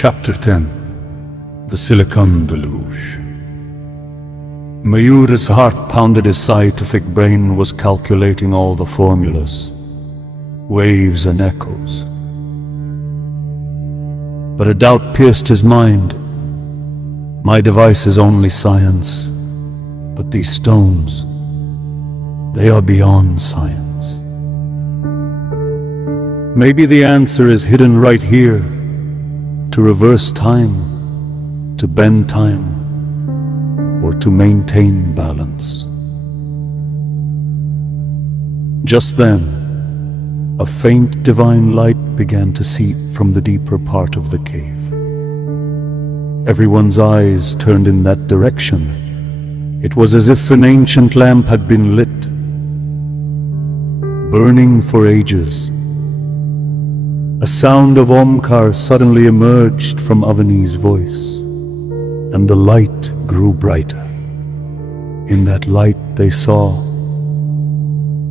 Chapter 10. The Silicon Deluge. Mayura's heart-pounded his scientific brain was calculating all the formulas, waves and echoes. But a doubt pierced his mind. My device is only science, but these stones, they are beyond science. Maybe the answer is hidden right here, to reverse time, to bend time, or to maintain balance. Just then, a faint divine light began to seep from the deeper part of the cave. Everyone's eyes turned in that direction. It was as if an ancient lamp had been lit, burning for ages. A sound of Omkar suddenly emerged from Avani's voice, and the light grew brighter. In that light they saw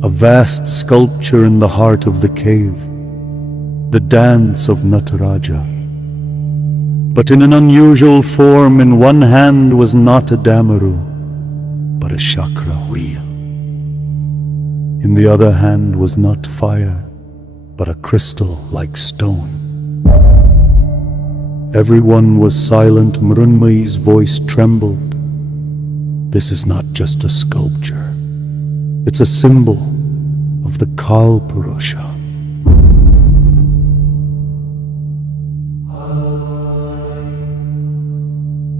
a vast sculpture in the heart of the cave, the dance of Nataraja. But in an unusual form, in one hand was not a damaru, but a chakra wheel. In the other hand was not fire, but a crystal-like stone. Everyone was silent. Mrunmay's voice trembled. This is not just a sculpture. It's a symbol of the Kalpurusha.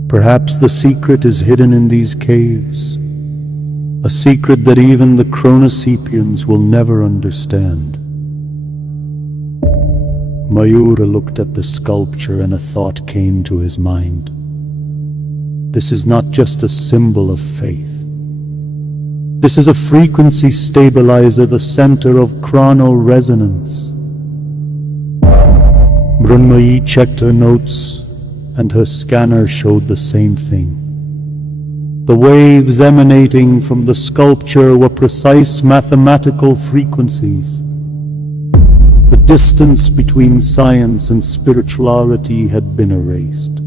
Perhaps the secret is hidden in these caves, a secret that even the Chronosepians will never understand. Mayura looked at the sculpture and a thought came to his mind. This is not just a symbol of faith. This is a frequency stabilizer, the center of chrono-resonance. Mrunmayi checked her notes, and her scanner showed the same thing. The waves emanating from the sculpture were precise mathematical frequencies. The distance between science and spirituality had been erased.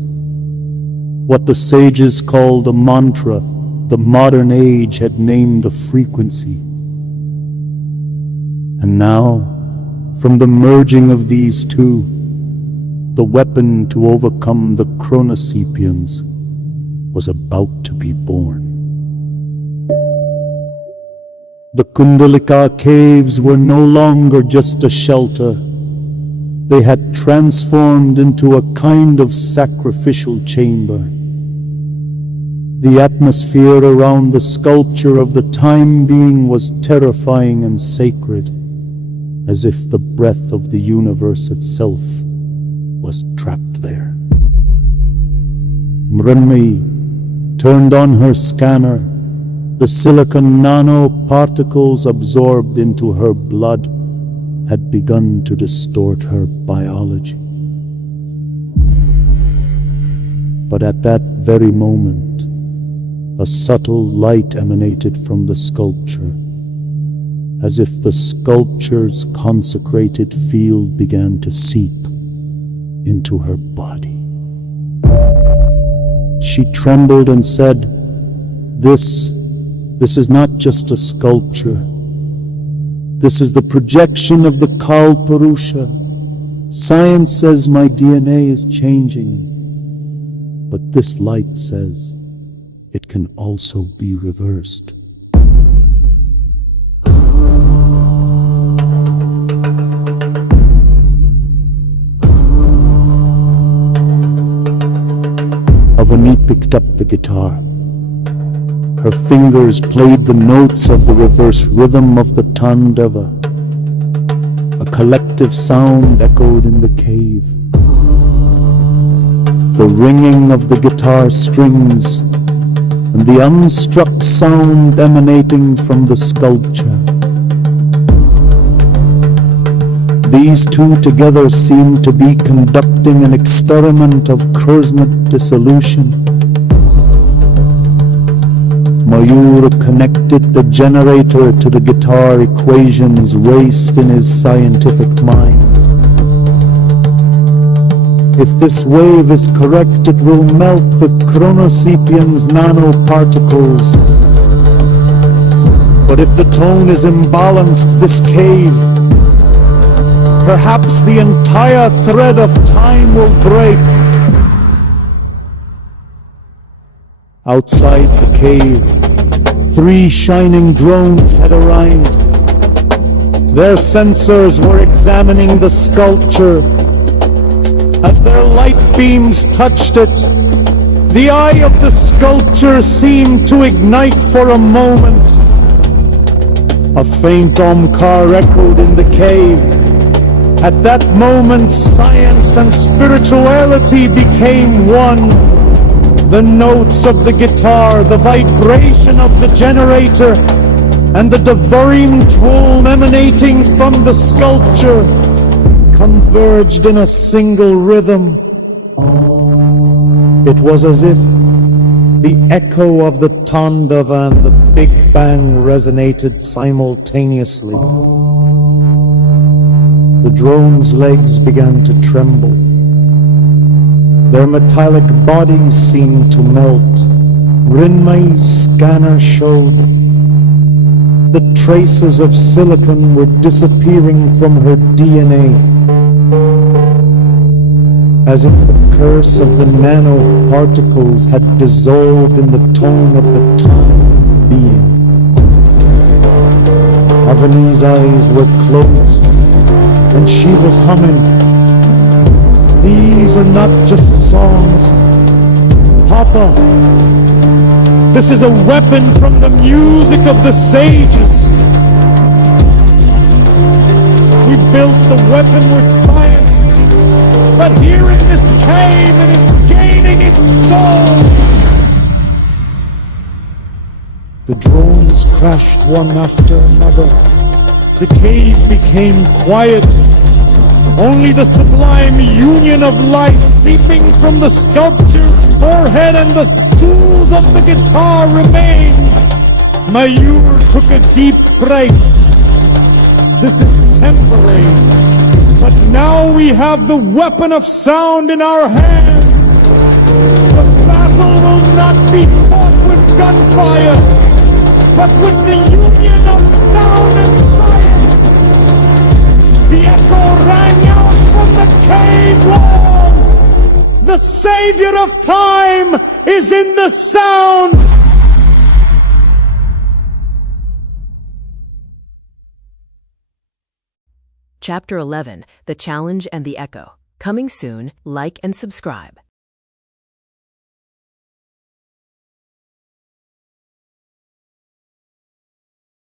What the sages called a mantra, the modern age had named a frequency. And now, from the merging of these two, the weapon to overcome the Chronosepians was about to be born. The Kundalika caves were no longer just a shelter. They had transformed into a kind of sacrificial chamber. The atmosphere around the sculpture of the time being was terrifying and sacred, as if the breath of the universe itself was trapped there. Mrunmayi turned on her scanner. The silicon nanoparticles absorbed into her blood had begun to distort her biology. But at that very moment, a subtle light emanated from the sculpture, as if the sculpture's consecrated field began to seep into her body. She trembled and said, This is not just a sculpture. This is the projection of the Kalpurusha. Science says my DNA is changing, but this light says it can also be reversed. Avani picked up the guitar. Her fingers played the notes of the reverse rhythm of the Tandava. A collective sound echoed in the cave. The ringing of the guitar strings and the unstruck sound emanating from the sculpture. These two together seemed to be conducting an experiment of cosmic dissolution. Mayura connected the generator to the guitar. Equations raced in his scientific mind. If this wave is correct, it will melt the chronosepian's nanoparticles. But if the tone is imbalanced, this cave, perhaps the entire thread of time will break. Outside the cave, 3 shining drones had arrived. Their sensors were examining the sculpture. As their light beams touched it, the eye of the sculpture seemed to ignite for a moment. A faint Omkar echoed in the cave. At that moment, science and spirituality became one. The notes of the guitar, the vibration of the generator, and the Devarim drool emanating from the sculpture converged in a single rhythm. It was as if the echo of the Tandava and the Big Bang resonated simultaneously. The drone's legs began to tremble. Their metallic bodies seemed to melt. Rinmai's scanner showed the traces of silicon were disappearing from her DNA. As if the curse of the nanoparticles had dissolved in the tone of the time being. Avani's eyes were closed, and she was humming. These are not just songs. Papa, this is a weapon from the music of the sages. We built the weapon with science, but here in this cave it is gaining its soul. The drones crashed one after another. The cave became quiet. Only the sublime union of light seeping from the sculpture's forehead and the stools of the guitar remained. Mayur took a deep breath. This is temporary, but now we have the weapon of sound in our hands. The battle will not be fought with gunfire, but with the union of sound and science. The echo rang out from the cave walls. The savior of time is in the sound. Chapter 11, The Challenge and the Echo. Coming soon. Like and subscribe.